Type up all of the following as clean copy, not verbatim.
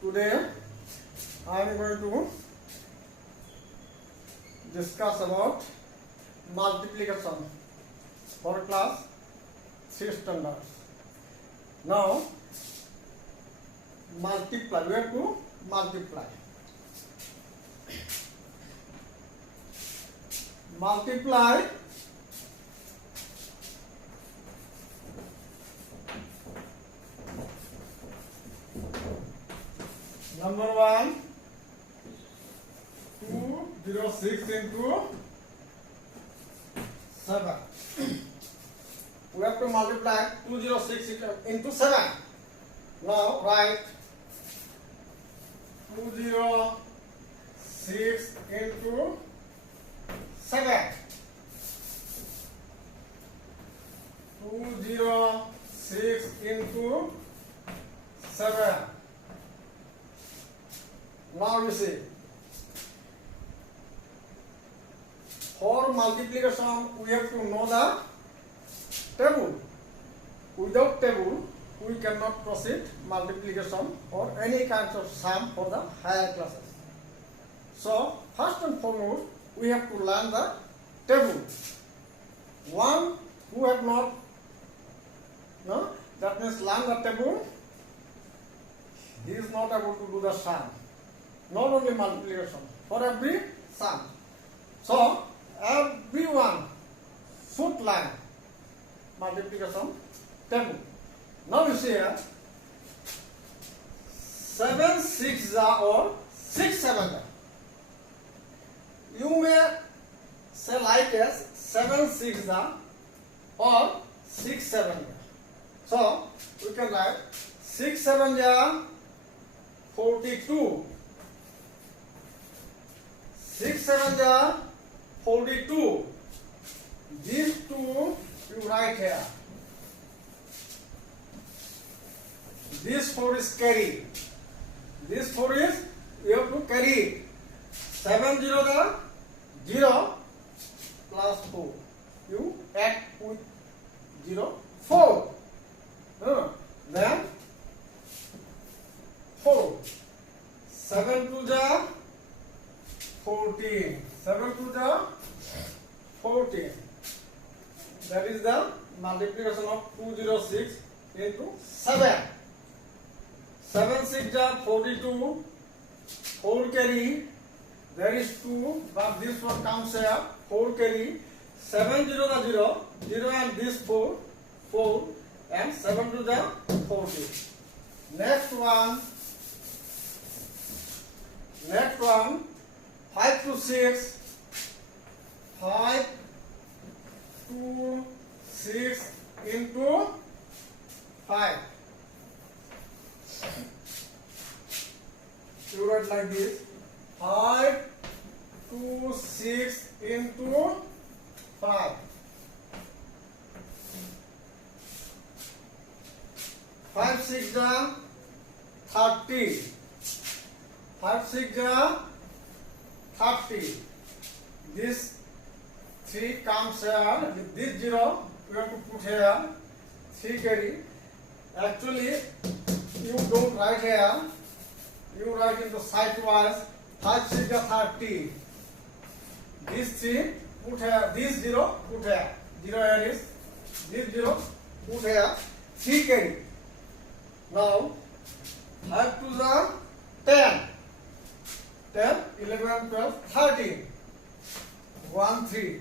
Today I am going to discuss about multiplication for class 3 standards. Now multiply, we have to multiply. Multiply number 1 206 into 7. We have to multiply 206 into 7. Now write 206 into 7. 206 into 7. Now you see, for multiplication we have to know the table. Without table we cannot proceed multiplication or any kinds of sum for the higher classes. So first and foremost we have to learn the table. One who have not, that means learn the table, he is not able to do the sum. Not only multiplication, for every sum. So everyone should learn multiplication table. Now you see here 7 6 or 6 7. You may say like as 7 6 or 6 7. So we can write 6 7 42. 6 7 42. These two you write here. This 4 is carry. This 4 is you have to carry. 7 0 0 plus 4. You add with 0 4. Then 4. 7 2 14. 7 2 14. That is the multiplication of 206 into 7. 7 6 42. 4 carry. There is 2, but this one comes here. 4 carry. 7 0 0. 0 and this 4. 4 and 7 2 40. Next one. 5 to 6. 5 to 6 into 5. You write like this. 5 to 6 into 5. 5 6 30. 5 6 30. This 3 comes here. This 0 we have to put here. 3 carry. Actually you don't write here. You write in the sidewise. 5 6 30. This 3 put here. This 0 put here. 0 here is. This 0 put here. 3 carry. Now 5 2 10. 10, 11, 12, 13. 1 3.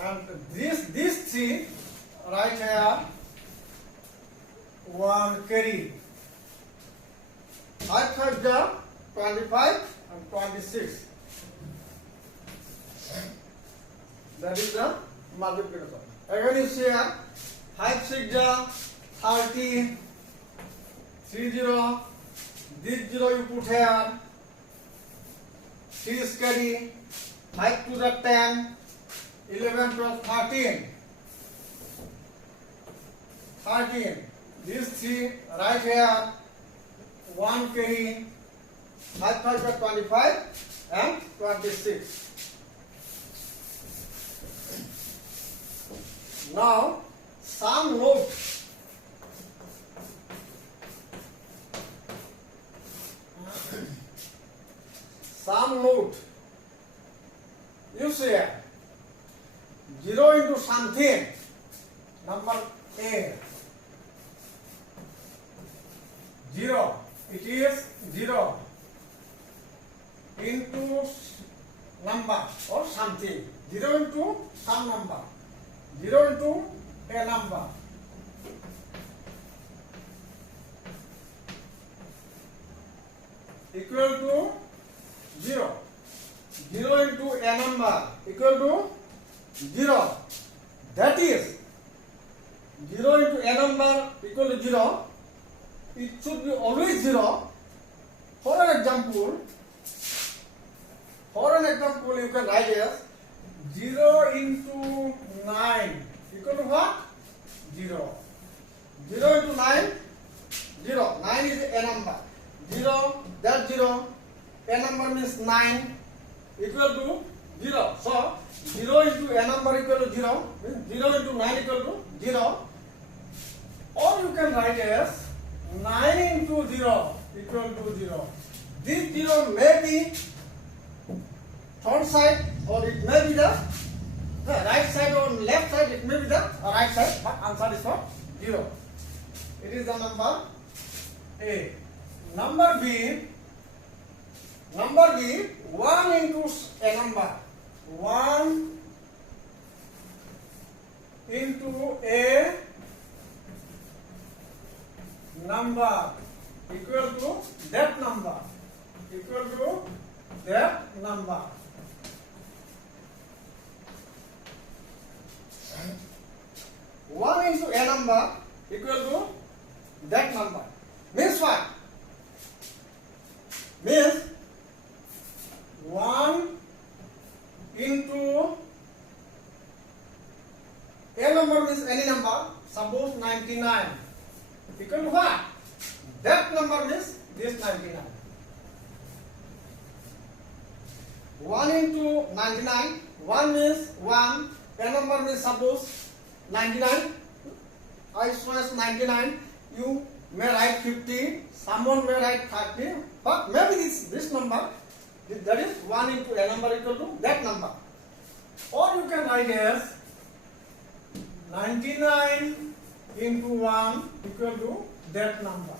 And this 3 right here. 1 carry. 5 5 25 and 26. That is the multiplication. Again you see here 5 6 30. 3 0. This 0 you put here. 3 is carry. 5 2 10. 11 12 13. 13. This 3 right here. 1 carry. 5 5 25 and 26. Now some note. Sum note. You say 0 into something. Number A. 0. It is 0 into number or something. 0 into some number. 0 into a number. Equal to 0. 0 into a number equal to 0. That is 0 into a number equal to 0. It should be always 0. For an example, you can write as 0 into 9 equal to what? 0. 0 into 9, 0. 9 is a number. 0, that 0. A number means 9 equal to 0. So, 0 into a number equal to 0. 0 into 9 equal to 0. Or you can write as 9 into 0 equal to 0. This 0 may be front side or it may be the right side or left side, it may be the right side, but answer is what? 0. It is the number A. Number B, 1 into a number. 1 into a number equal to that number. Equal to that number. One into a number equal to that number. Means what? Means 1 into a number means any number. Suppose 99 equal to what? That number means this 99. 1 into 99. 1 means 1. A number means suppose 99. I suppose 99. You may write 50. Someone may write 30. But maybe this number, that is 1 into a number equal to that number. Or you can write as 99 into 1 equal to that number.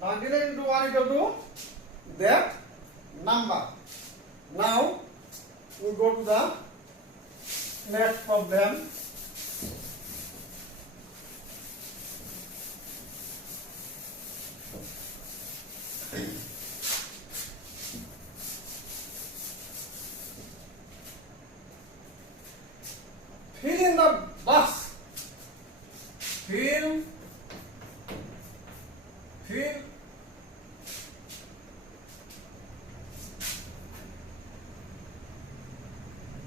99 into 1 equal to that number. Now we go to the next problem. Fill in the box. Fill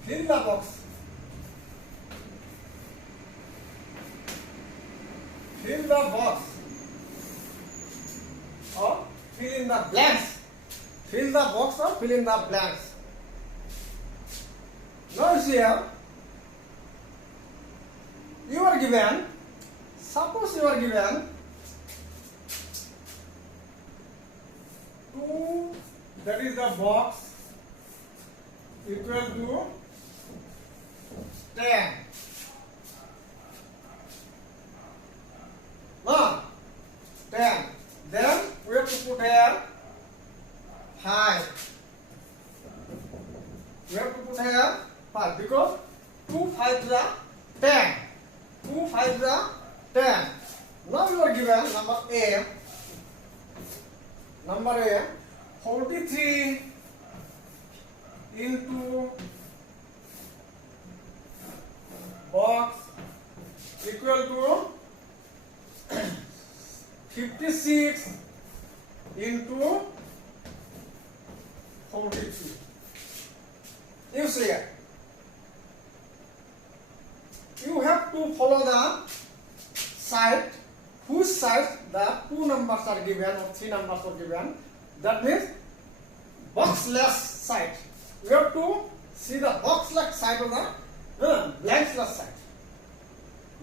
the box. Fill the box. Or fill in the blanks. Fill the box or fill in the blanks. Now here, you are given, suppose you are given 2, that is the box, equal to 10. No, 10. Then we have to put here 5. We have to put here 5 because 2 5 are 10. 2 5 are 10. Now you are given number A. Number A, 43 into box equal to 56 into 43. You see it. You have to follow the side, whose side the 2 numbers are given or 3 numbers are given. That means boxless side. You have to see the boxless side of the blankless side.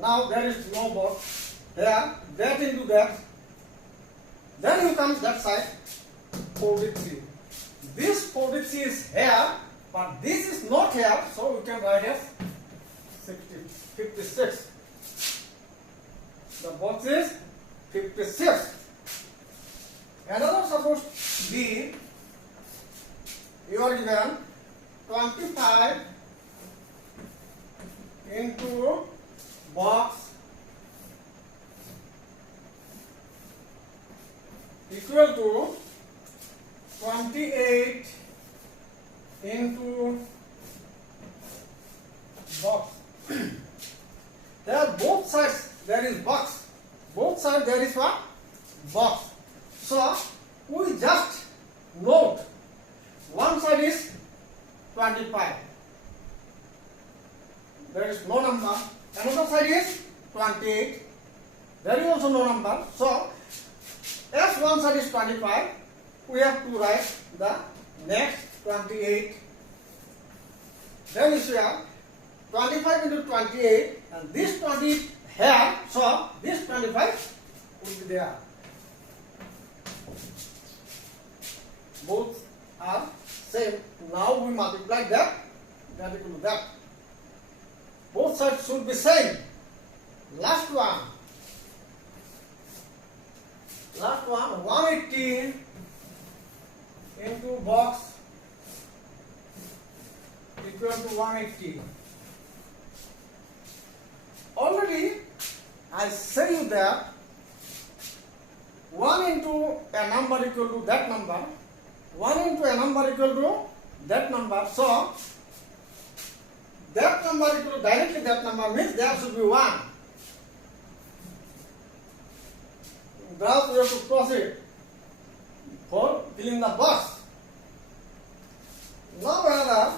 Now there is no box. There, that into that. Then you come that side, 43. this 43 is here, but this is not here, so we can write as 56. The box is 56. Another suppose B, you are given 25 into box equal to 28 into box. There are both sides, there is box. Both sides there is what? Box. So we just note one side is 25. There is no number. Another side is 28. There is also no number. So as one side is 25, we have to write the next 28. Then we have 25 into 28, and this 20 here, so this 25 will be there. Both are same. Now we multiply that equal to that. Both sides should be same. Last one, 180 into box equal to 180. Already I say you that 1 into a number equal to that number, 1 into a number equal to that number. So that number equal to directly that number means there should be 1. Thus we have to proceed for filling the box. Now another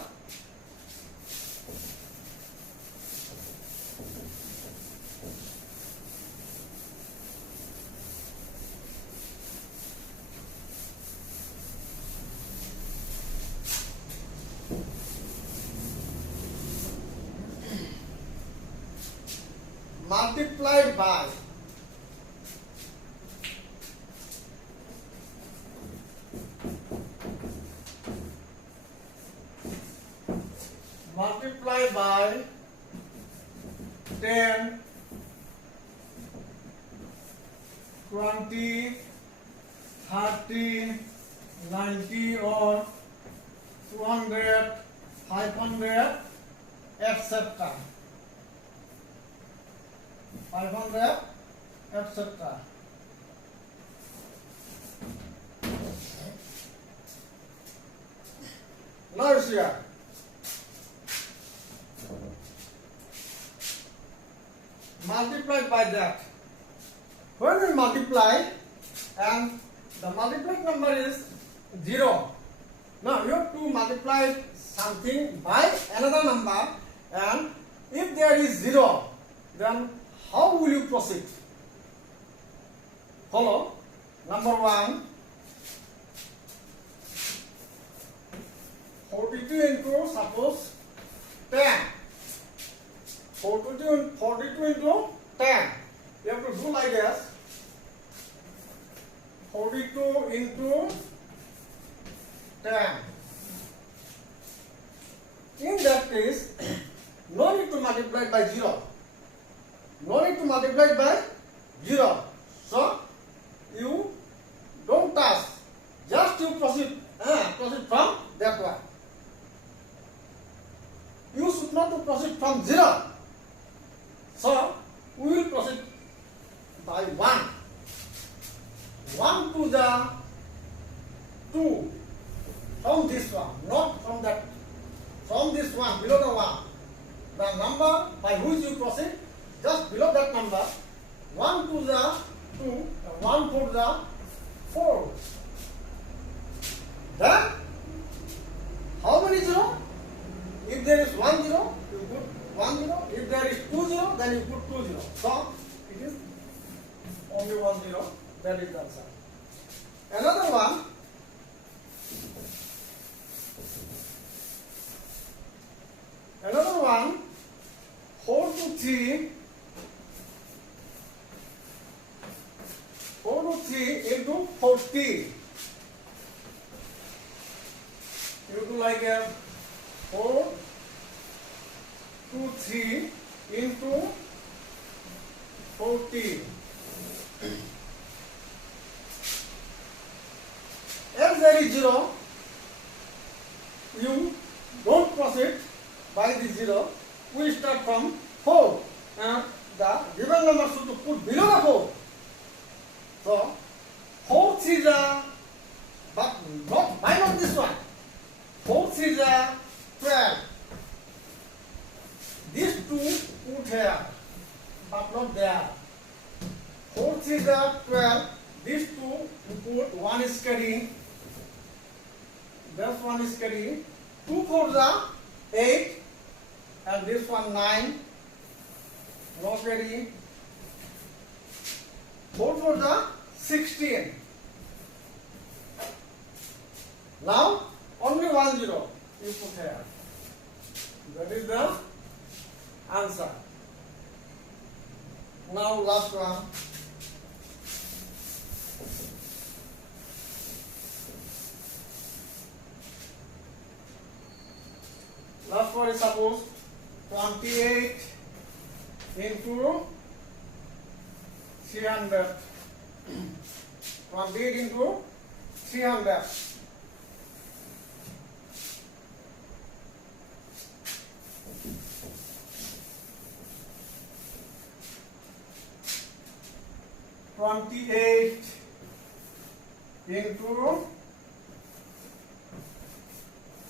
multiplied by multiply by 10, 20, 30, 90 or 200, 500, etc. 500, etc. Now you see multiplied by that. When we multiply and the multiplied number is 0. Now you have to multiply something by another number, and if there is 0, then how will you proceed? Follow. Number 1, 42 into suppose 10. 42 into 10. You have to do like this. 42 into 10. In that case, no need to multiply by 0. No need to multiply by 0. So you don't touch. Just you proceed from that one. You should not proceed from 0. So we will proceed by 1. 1 to the 2 from this one, not from that. From this one, below the 1. The number by which you proceed, just below that number, 1 to the 2, 1 to the 4. Then, how many 0? If there is 1 0, you put 1 0. If there is 2 0, then you put 2 0. So, it is only 1 0. That is the answer. Another one. Another one, 4 to 3. 4 to 3 into 40. like 4 to 3 into 14. If there is 0, you don't proceed by the 0. We start from 4 and the given number should put below the 4. So 4 3s are, but not minus this one. 4 3s are 12. These two put here, but not there. 4 3s are 12. These two you put, one is carrying. This one is carrying. 2 4s are 8, and this one 9. No carrying. 4 4s are 16. Now only 1 0 you put here. That is the answer. Now last one. Last one is suppose 28 into 300. 28 into 300. (28) into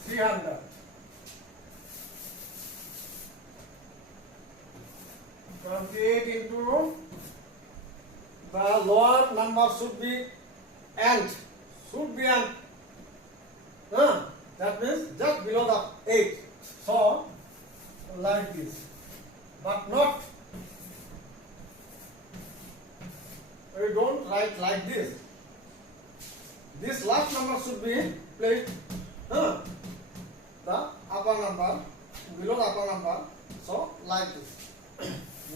300. 28 into, the lower number should be and that means just below the 8. So like this, but not, we don't write like this. This last number should be placed the upper number below the upper number. So like this.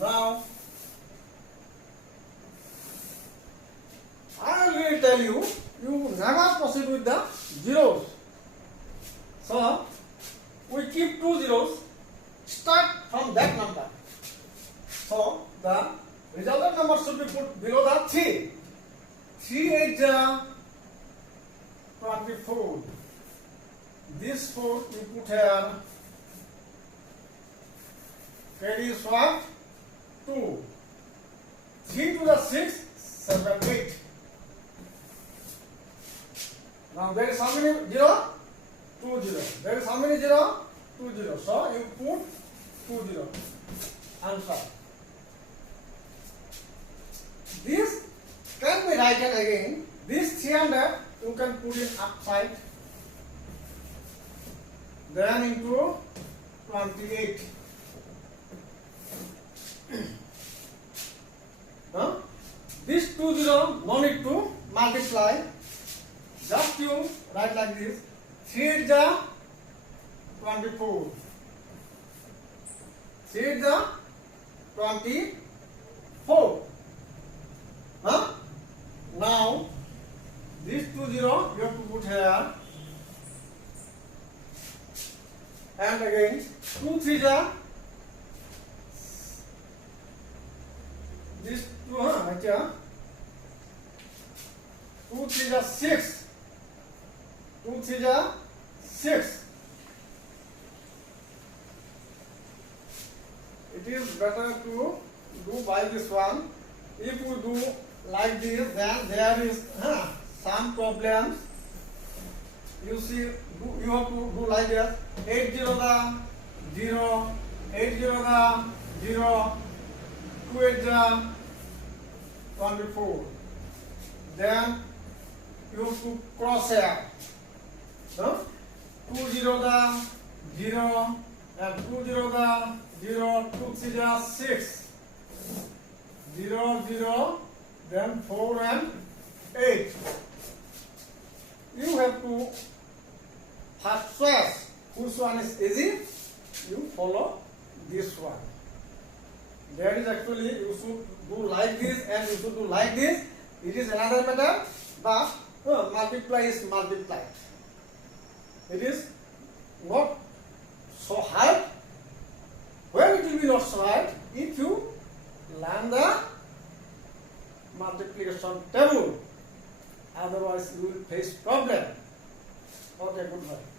Now I will tell you, you never proceed with the zeros. So we keep 2 zeros, start from that number. So the resultant number should be put below the 3. 3 8 24. This 4 you put here. Carries what? 2. 3 to the 6, 7 8. Now there is how many 0? 2 0. There is how many 0? 2 0. So you put 2 0. Answer. This can be written again. This 300 you can put it upside. Then into 28. This 2 0 no need to multiply. Just you write like this. 3 8 is 24. 3 8 is 24. Now this 2 0 you have to put here. And again 2 3 is this 2 2 3 is 6. 2 3 is 6. It is better to do by this one. If you do like this, then there is some problems. You see, you have to do like that. 8 0 the 0, 8 0 the 0, 2 8 the 24. Then you have to cross here. 2 0 the 0 and 2 0 the 0, 2 3 the 6. 0 0, then 4 and 8. You have to first choice. Which one is easy? You follow this one. There is actually, you should do like this and you should do like this. It is another method, but multiply is multiplied. It is not so hard. When it will be not so hard? If you learn the multiplication table. Otherwise, you will face problem. Okay, goodbye.